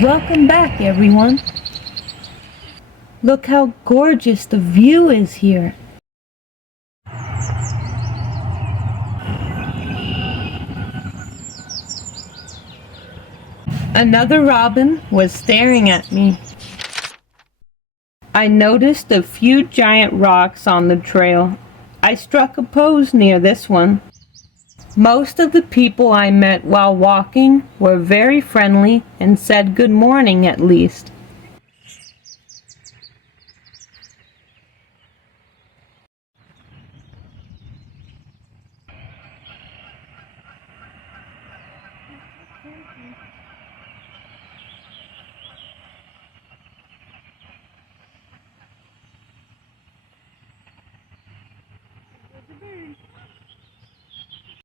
Welcome back, everyone. Look how gorgeous the view is here. Another robin was staring at me. I noticed a few giant rocks on the trail. I struck a pose near this one. Most of the people I met while walking were very friendly and said good morning at least.